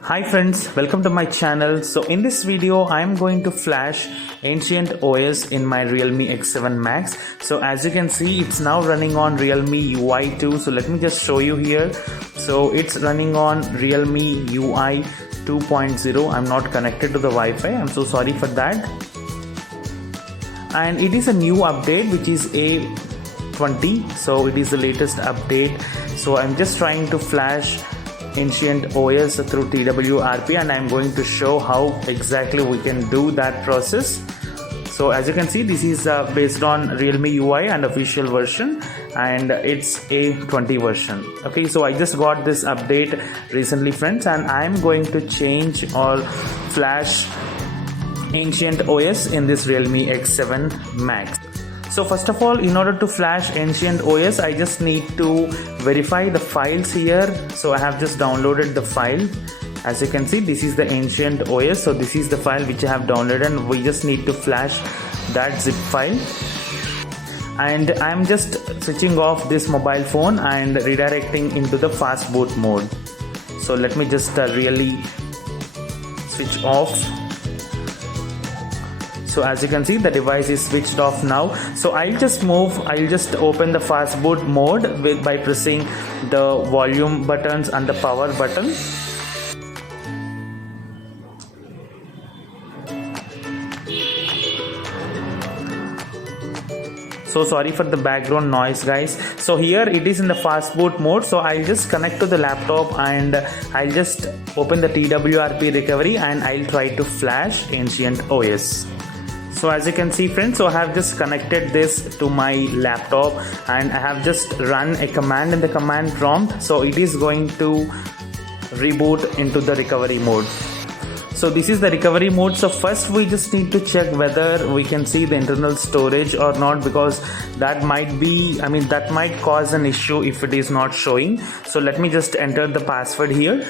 Hi friends, welcome to my channel. So in this video I am going to flash Ancient OS in my Realme X7 Max. So as you can see, it's now running on Realme UI 2. So let me just show you here. So it's running on Realme UI 2.0. I'm not connected to the Wi-Fi. I'm so sorry for that. And it is a new update which is A20. So it is the latest update. So I'm just trying to flash Ancient OS through TWRP, and I'm going to show how exactly we can do that process. So as you can see, this is based on Realme UI and official version, and it's A20 version. Okay, so I just got this update recently friends, and I'm going to change or flash Ancient OS in this Realme X7 Max. So first of all, in order to flash Ancient OS, I just need to verify the files here. So I have just downloaded the file. As you can see, this is the Ancient OS. So this is the file which I have downloaded, and we just need to flash that zip file. And I'm just switching off this mobile phone and redirecting into the fast boot mode. So let me just really switch off. So as you can see, the device is switched off now. So I'll just open the fast boot mode by pressing the volume buttons and the power button. So sorry for the background noise guys. So here it is in the fast boot mode. So I'll just connect to the laptop and I'll just open the TWRP recovery and I'll try to flash Ancient OS. So as you can see friends, so I have just connected this to my laptop and I have just run a command in the command prompt. So it is going to reboot into the recovery mode. So this is the recovery mode. So first we just need to check whether we can see the internal storage or not, because that might cause an issue if it is not showing. So let me just enter the password here.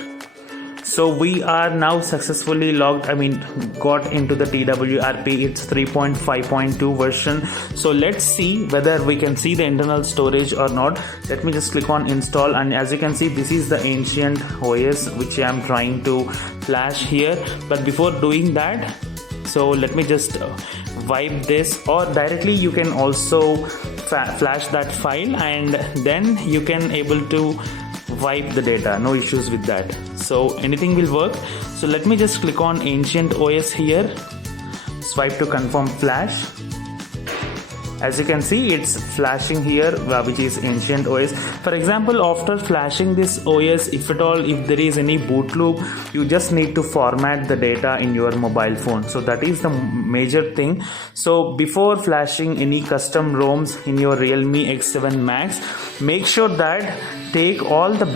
So we are now successfully got into the TWRP. It's 3.5.2 version. So let's see whether we can see the internal storage or not. Let me just click on install, and as you can see, this is the Ancient OS which I am trying to flash here. But before doing that, so let me just wipe this, or directly you can also flash that file and then you can able to wipe the data. No issues with that. So anything will work. So let me just click on Ancient OS here, swipe to confirm flash. As you can see, it's flashing here, which is Ancient OS. For example, after flashing this OS, if there is any boot loop, you just need to format the data in your mobile phone. So that is the major thing. So before flashing any custom ROMs in your Realme X7 Max, make sure that take all the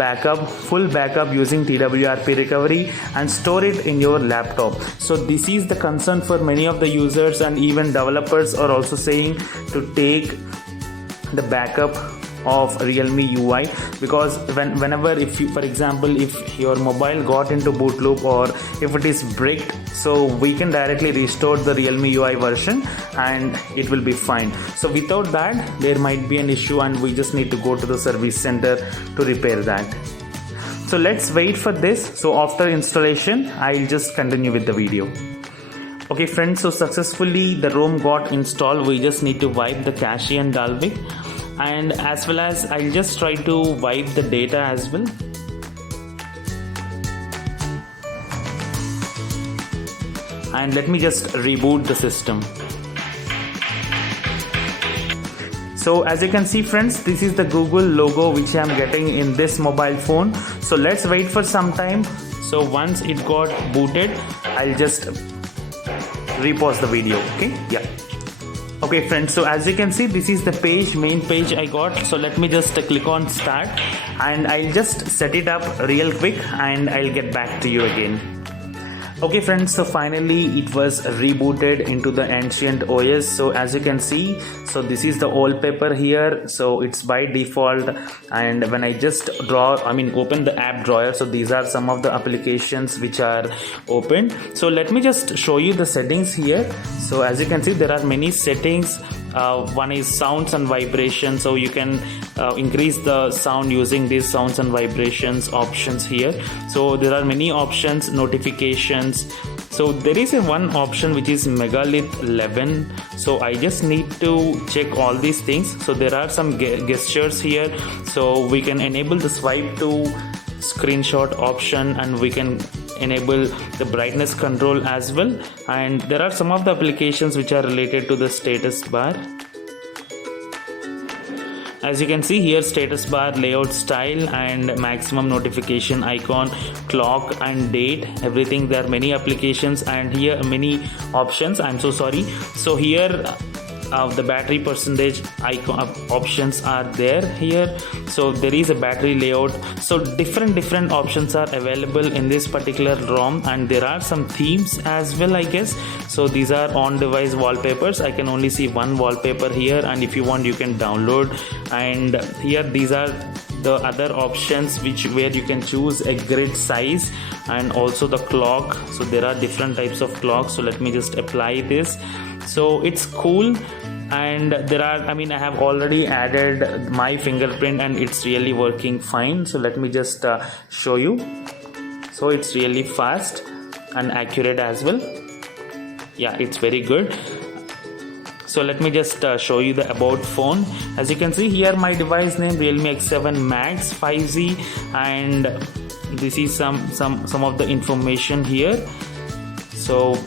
full backup using TWRP recovery and store it in your laptop. So this is the concern for many of the users, and even developers are also saying to take the backup of Realme UI, because whenever for example if your mobile got into boot loop or if it is bricked, so we can directly restore the Realme UI version and it will be fine. So without that, there might be an issue and we just need to go to the service center to repair that. So let's wait for this. So after installation, I'll just continue with the video. Okay friends, so successfully the ROM got installed. We just need to wipe the cache and Dalvik, and as well as I'll just try to wipe the data as well. And let me just reboot the system. So as you can see friends, this is the Google logo which I am getting in this mobile phone. So let's wait for some time. So once it got booted, I'll just repause the video. Okay, yeah. Okay friends, so as you can see, this is the main page I got. So let me just click on start and I'll just set it up real quick and I'll get back to you again. Okay friends, so finally it was rebooted into the Ancient OS. So as you can see, so this is the wallpaper here. So it's by default, and when I just open the app drawer, so these are some of the applications which are opened. So let me just show you the settings here. So as you can see, there are many settings One is sounds and vibrations, so you can increase the sound using these sounds and vibrations options here. So there are many options, notifications. So there is one option which is Megalith 11. So I just need to check all these things. So there are some gestures here, so we can enable the swipe to screenshot option, and we can enable the brightness control as well. And there are some of the applications which are related to the status bar. As you can see here, status bar, layout style, and maximum notification icon, clock and date, everything. There are many applications, and here many options. I'm so sorry. So here the battery percentage icon options are there here. So there is a battery layout. So different options are available in this particular ROM, and there are some themes as well, I guess. So these are on device wallpapers. I can only see one wallpaper here, and if you want you can download. And here these are the other options where you can choose a grid size and also the clock. So there are different types of clocks. So let me just apply this. So it's cool. And there are, I have already added my fingerprint and it's really working fine. So let me just show you. So it's really fast and accurate as well. Yeah, it's very good. So let me just show you the about phone. As you can see here, my device name Realme X7 Max 5G, and this is some of the information here. So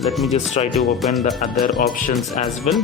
let me just try to open the other options as well.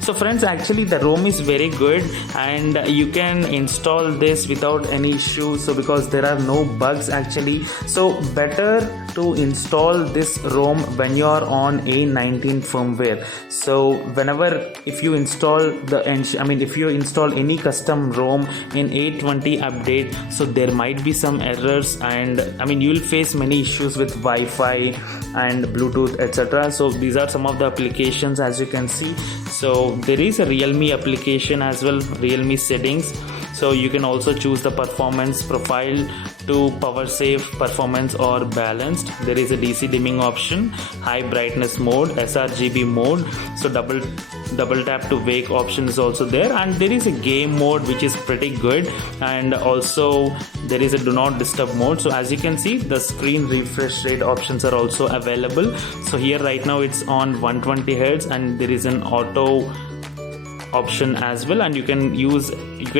So friends, actually the ROM is very good and you can install this without any issues. So because there are no bugs actually, so better to install this ROM when you are on A19 firmware. So whenever if you install if you install any custom ROM in A20 update, so there might be some errors, and you will face many issues with Wi-Fi and Bluetooth, etc. So these are some of the applications, as you can see. So there is a Realme application as well, Realme settings. So you can also choose the performance profile to power save, performance or balanced. There is a DC dimming option, high brightness mode, sRGB mode. So double tap to wake option is also there, and there is a game mode which is pretty good, and also there is a do not disturb mode. So as you can see, the screen refresh rate options are also available. So here right now it's on 120 Hz, and there is an auto option as well, and you can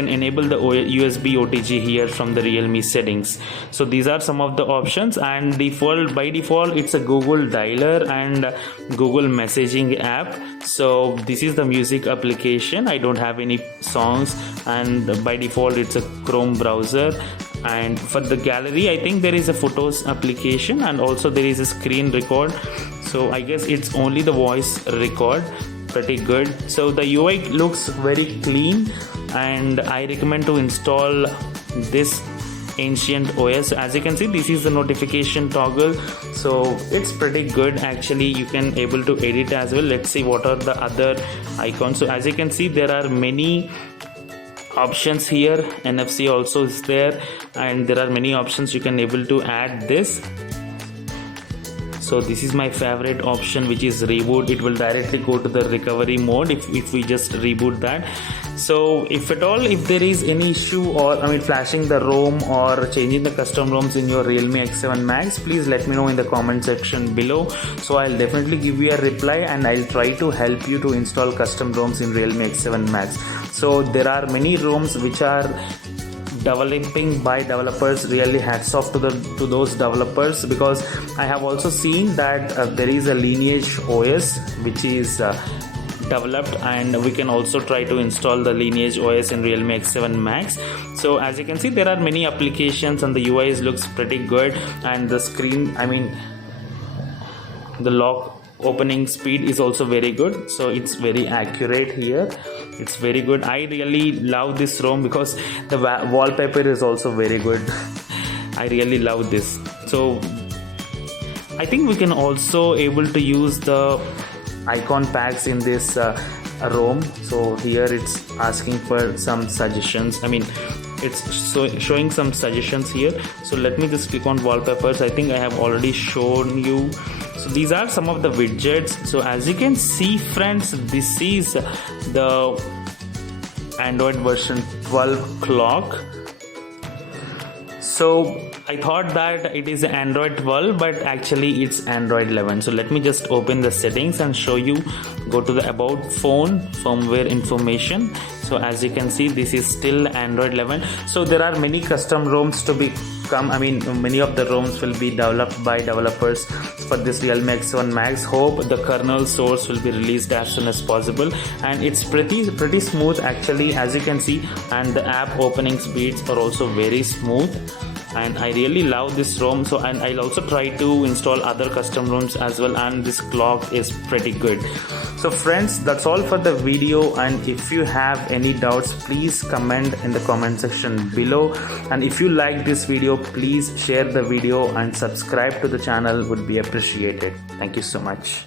enable the USB OTG here from the Realme settings. So these are some of the options, and by default it's a Google dialer and Google messaging app. So this is the music application. I don't have any songs, and by default it's a Chrome browser. And for the gallery, I think there is a photos application, and also there is a screen record. So I guess it's only the voice record. Pretty good. So the UI looks very clean, and I recommend to install this Ancient OS. As you can see, this is the notification toggle, so it's pretty good actually. You can able to edit as well. Let's see what are the other icons. So as you can see, there are many options here. NFC also is there, and there are many options you can able to add this. So this is my favorite option, which is reboot. It will directly go to the recovery mode if we just reboot that. So if at all, if there is any issue, or flashing the ROM or changing the custom ROMs in your Realme X7 Max, please let me know in the comment section below. So I'll definitely give you a reply, and I'll try to help you to install custom ROMs in Realme X7 Max. So there are many ROMs which are developing by developers. Really hats off to those developers, because I have also seen that there is a Lineage OS which is developed, and we can also try to install the Lineage OS in Realme X7 Max. So as you can see, there are many applications, and the UI looks pretty good, and the screen, the lock opening speed is also very good. So it's very accurate here. It's very good. I really love this ROM because the wallpaper is also very good. I really love this. So I think we can also able to use the icon packs in this ROM. So here it's asking for some suggestions. it's showing some suggestions here. So let me just click on wallpapers. I think I have already shown you. So these are some of the widgets. So as you can see friends, this is the Android version 12 clock. So I thought that it is Android 12, but actually it's Android 11. So let me just open the settings and show you. Go to the about phone, firmware information. So as you can see, this is still Android 11. So there are many custom ROMs to become. I mean, many of the ROMs will be developed by developers for this Realme X7 Max. Hope the kernel source will be released as soon as possible, and it's pretty smooth actually, as you can see, and the app opening speeds are also very smooth. And I really love this ROM. So, and I'll also try to install other custom ROMs as well, and this clock is pretty good. So friends, that's all for the video, and if you have any doubts, please comment in the comment section below, and if you like this video, please share the video and subscribe to the channel, would be appreciated. Thank you so much.